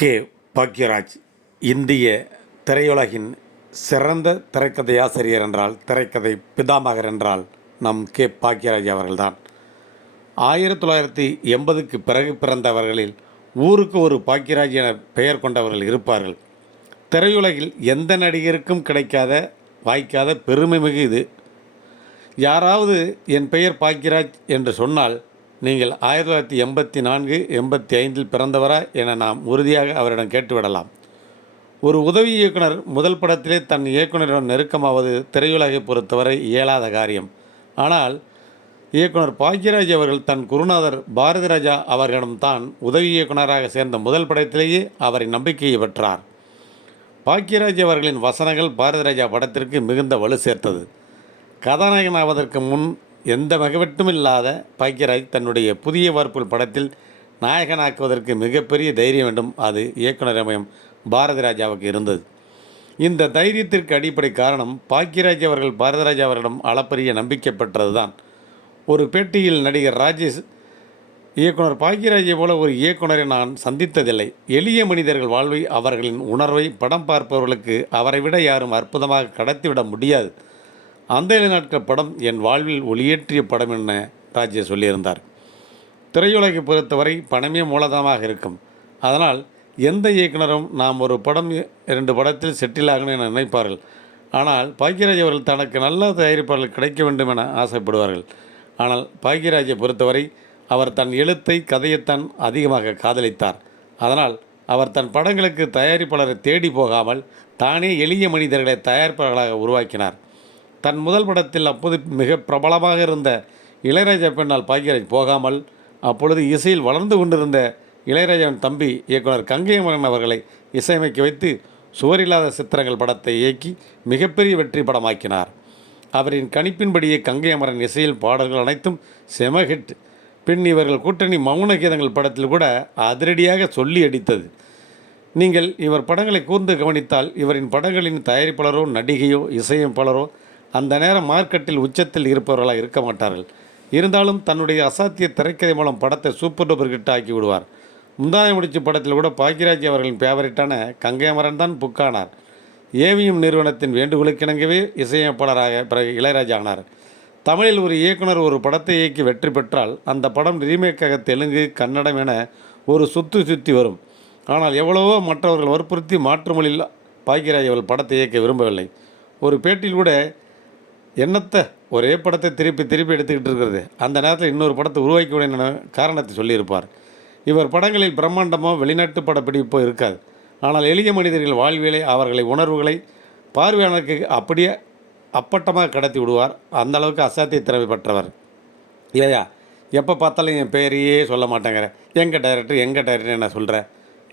K Bhagyaraj இந்திய திரையுலகின் சிறந்த திரைக்கதை ஆசிரியர் என்றால் திரைக்கதை பிதாமகர் என்றால் நம் கே பாக்யராஜ் அவர்கள்தான். ஆயிரத்தி தொள்ளாயிரத்தி எண்பதுக்கு பிறகு பிறந்தவர்களில் ஊருக்கு ஒரு பாக்யராஜ் என பெயர் கொண்டவர்கள் இருப்பார்கள். திரையுலகில் எந்த நடிகருக்கும் கிடைக்காத வாய்க்காத பெருமை மிகு இது யாராவது என் பெயர் பாக்யராஜ் என்று சொன்னால் நீங்கள் ஆயிரத்தி தொள்ளாயிரத்தி எண்பத்தி நான்கு எண்பத்தி ஐந்தில் பிறந்தவரா என நாம் உறுதியாக அவரிடம் கேட்டுவிடலாம். ஒரு உதவி இயக்குனர் முதல் படத்திலே தன் இயக்குனரிடம் நெருக்கமாவது திரையுலகை பொறுத்தவரை இயலாத காரியம். ஆனால் இயக்குனர் பாக்யராஜ் அவர்கள் தன் குருநாதர் பாரதி ராஜா அவர்களிடம்தான் உதவி இயக்குனராக சேர்ந்த முதல் படத்திலேயே அவரின் நம்பிக்கையை பெற்றார். பாக்யராஜ் அவர்களின் வசனங்கள் பாரதிராஜா படத்திற்கு மிகுந்த வலு சேர்த்தது. கதாநாயகன் ஆவதற்கு முன் எந்த வகவெட்டும் இல்லாத பாக்கியராஜ் தன்னுடைய புதிய வார்ப்புகள் படத்தில் நாயகனாக்குவதற்கு மிகப்பெரிய தைரியம் வேண்டும். அது இயக்குனர் அமையும் பாரதி ராஜாவுக்கு இருந்தது. இந்த தைரியத்திற்கு அடிப்படை காரணம் பாக்கியராஜ் அவர்கள் பாரதிராஜா அவரிடம் அளப்பரிய நம்பிக்கை பெற்றதுதான். ஒரு பேட்டியில் நடிகர் ராஜேஷ் இயக்குனர் பாக்கியராஜை போல ஒரு இயக்குனரை நான் சந்தித்ததில்லை. எளிய மனிதர்கள் வாழ்வை அவர்களின் உணர்வை படம் பார்ப்பவர்களுக்கு அவரை விட யாரும் அற்புதமாக கடத்திவிட முடியாது. அந்த நாட்கள் படம் என் வாழ்வில் ஒளியேற்றிய படம் என ராஜ்ய சொல்லியிருந்தார். திரையுலகை பொறுத்தவரை பணமே மூலதனமாக இருக்கும். அதனால் எந்த இயக்குனரும் நாம் ஒரு படம் இரண்டு படத்தில் செட்டில் ஆகணும் என நினைப்பார்கள். ஆனால் பாக்யராஜ் அவர்கள் தனக்கு நல்ல தயாரிப்பாளர்கள் கிடைக்க வேண்டும் என ஆசைப்படுவார்கள். ஆனால் பாக்யராஜை பொறுத்தவரை அவர் தன் எழுத்தை கதையைத்தான் அதிகமாக காதலித்தார். அதனால் அவர் தன் படங்களுக்கு தயாரிப்பாளரை தேடி போகாமல் தானே எளிய மனிதர்களை தயாரிப்பாளர்களாக உருவாக்கினார். தன் முதல் படத்தில் அப்போது மிக பிரபலமாக இருந்த இளையராஜா பெண்ணால் பாக்யராஜ் போகாமல் அப்பொழுது இசையில் வளர்ந்து கொண்டிருந்த இளையராஜாவின் தம்பி இயக்குனர் கங்கையமரன் அவர்களை இசையமைக்க வைத்து சுவரில்லாத சித்திரங்கள் படத்தை இயக்கி மிகப்பெரிய வெற்றி படமாக்கினார். அவரின் கணிப்பின்படியே கங்கை அமரன் இசையில் பாடல்கள் அனைத்தும் செமஹிட் பின் இவர்கள் கூட்டணி மௌன கீதங்கள் படத்தில் கூட அதிரடியாக சொல்லி அடித்தது. நீங்கள் இவர் படங்களை கூர்ந்து கவனித்தால் இவரின் படங்களின் தயாரிப்பாளரோ நடிகையோ இசையமைப்பாளரோ அந்த நேரம் மார்க்கெட்டில் உச்சத்தில் இருப்பவர்களாக இருக்க மாட்டார்கள். இருந்தாலும் தன்னுடைய அசாத்திய திரைக்கதை மூலம் படத்தை சூப்பர் டூப்பர் கிட்ட ஆக்கி விடுவார். முந்தாய முடிச்சு படத்தில் கூட பாக்கியராஜ் அவர்களின் ஃபேவரட்டான கங்கையமரன் தான் புக்கானார். ஏவிஎம் நிறுவனத்தின் வேண்டுகோளுக்கிணங்கவே இசையமைப்பாளராக பிறகு இளையராஜா ஆனார். தமிழில் ஒரு இயக்குனர் ஒரு படத்தை இயக்கி வெற்றி பெற்றால் அந்த படம் ரீமேக்காக தெலுங்கு கன்னடம் என ஒரு சுத்து சுற்றி வரும். ஆனால் எவ்வளவோ மற்றவர்கள் வற்புறுத்தி மாற்று மொழியில் பாக்கியராஜ் அவர்கள் படத்தை இயக்க விரும்பவில்லை. ஒரு பேட்டியில் கூட என்னத்தை ஒரே படத்தை திருப்பி திருப்பி எடுத்துக்கிட்டு இருக்கிறது? அந்த நேரத்தில் இன்னொரு படத்தை உருவாக்கி என காரணத்தை சொல்லியிருப்பார். இவர் படங்களில் பிரம்மாண்டமோ வெளிநாட்டு படப்பிடிப்போ இருக்காது. ஆனால் எளிய மனிதர்கள் வாழ்வியலை அவர்களை உணர்வுகளை பார்வையாளருக்கு அப்படியே அப்பட்டமாக கடத்தி விடுவார். அந்த அளவுக்கு அசாத்திய திறமை பெற்றவர். இல்லையா எப்போ பார்த்தாலும் என் பெயரையே சொல்ல மாட்டேங்கிற. எங்கள் டைரக்டர் எங்கள் டைரக்டர் என்ன சொல்கிறேன்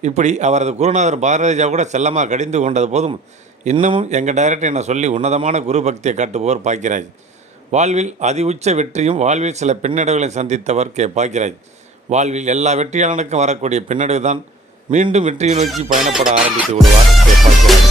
இப்படி அவரது குருநாதர் பாரதிஜா கூட செல்லமாக கடிந்து கொண்டது போதும். இன்னமும் எங்கள் டைரக்டர் என்னை சொல்லி உன்னதமான குரு பக்தியை காட்டுபவர் பாக்கியராஜ் வாழ்வில் அதி உச்ச வெற்றியும் வாழ்வில் சில பின்னடைவுகளை சந்தித்தவர் கே. பாக்கியராஜ் வாழ்வில் எல்லா வெற்றியாளனுக்கும் வரக்கூடிய பின்னடைவு தான் மீண்டும் வெற்றியை நோக்கி பயணப்பட ஆரம்பித்து விடுவார் கே. பாக்கியராஜ்